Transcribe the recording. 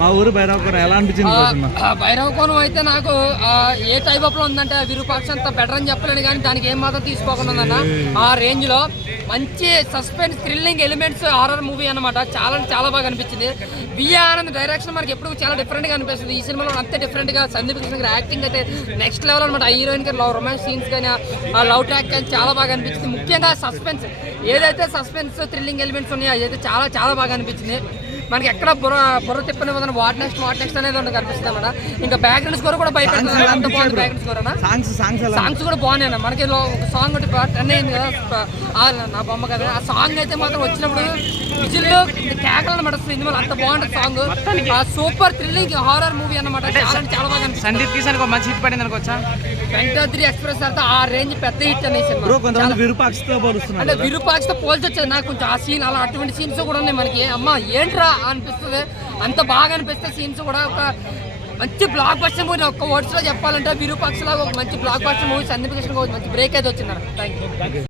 మా ఊరు భైరవకోన ఎలా అనిపించింది? భైరవకోనం అయితే నాకు ఏ టైప్ ఆఫ్ లో ఉందంటే విరూపాక్ష అంత బెటర్ అని చెప్పలేను, కానీ దానికి ఏం మాత్రం తీసుకోకుండా ఉందన్న. ఆ రేంజ్ లో మంచి suspense thrilling elements horror movie అనమాట. చాలా బాగా అనిపించింది. బిఏ ఆనంద్ డైరెక్షన్ మనకి ఎప్పుడు చాలా డిఫరెంట్ గా అనిపిస్తుంది. ఈ సినిమాలో అంతే డిఫరెంట్ గా సందీప్ కృష్ణ గారి యాక్టింగ్ అయితే నెక్స్ట్ లెవెల్ అనమాట. హీరోయిన్ గారి రొమాన్స్ సీన్స్ కానీ ఆ లవ్ ట్రాక్ కానీ చాలా బాగా అనిపించింది. ముఖ్యంగా సస్పెన్స్ ఏదైతే సస్పెన్స్ థ్రిల్లింగ్ ఎలిమెంట్స్ ఉన్నాయో అదైతే చాలా బాగా అనిపించింది. మనకి ఎక్కడ బుర్ర తిప్పని వదన వాట్ నెక్స్ట్ అనేది ఒకటి కనిపిస్తుంది అన్నమాట. ఇంకా బ్యాక్గ్రౌండ్ స్కోర్ కూడా భయపెడుతుంది. అంత బాగుంది బ్యాక్గ్రౌండ్ స్కోర్ అన్న. సాంగ్స్ కూడా బాగున్నాయి అన్న. మనకి ఒక సాంగ్ ఒకటి ట్రెండ్ అయింది కదా, నా బొమ్మ కదా. ఆ సాంగ్ అయితే మాత్రం వచ్చినప్పుడు విజిల్లో కేకలు అనమాట. సినిమాలో అంత బాగుంటుంది song. Super thrilling horror movie అన్నమాట. చాలా బాగా అనిపిస్తుంది. సందీప్ కిషన్ మంచి హిట్ పడింది అనుకోవచ్చా? వెంకటాద్రి ఎక్స్ప్రెస్ అంటే ఆ రేంజ్ పెద్ద హిట్ అనే సినిమా. అంటే విరూపాక్షతో పోల్చి వచ్చేది నాకు కొంచెం ఆ సీన్ అలా అటువంటి సీన్స్ కూడా ఉన్నాయి మనకి. అమ్మ ఏంట్రా అనిపిస్తుంది, అంత బాగా అనిపిస్తే సీన్స్ కూడా. ఒక మంచి బ్లాక్ బస్టర్ మూవీ ఒక్క వర్డ్స్ లో చెప్పాలంటే విరూపాక్షలో ఒక మంచి block buster movie Sandeep Krishna మంచి బ్రేక్ అయితే వచ్చింది. Thank you.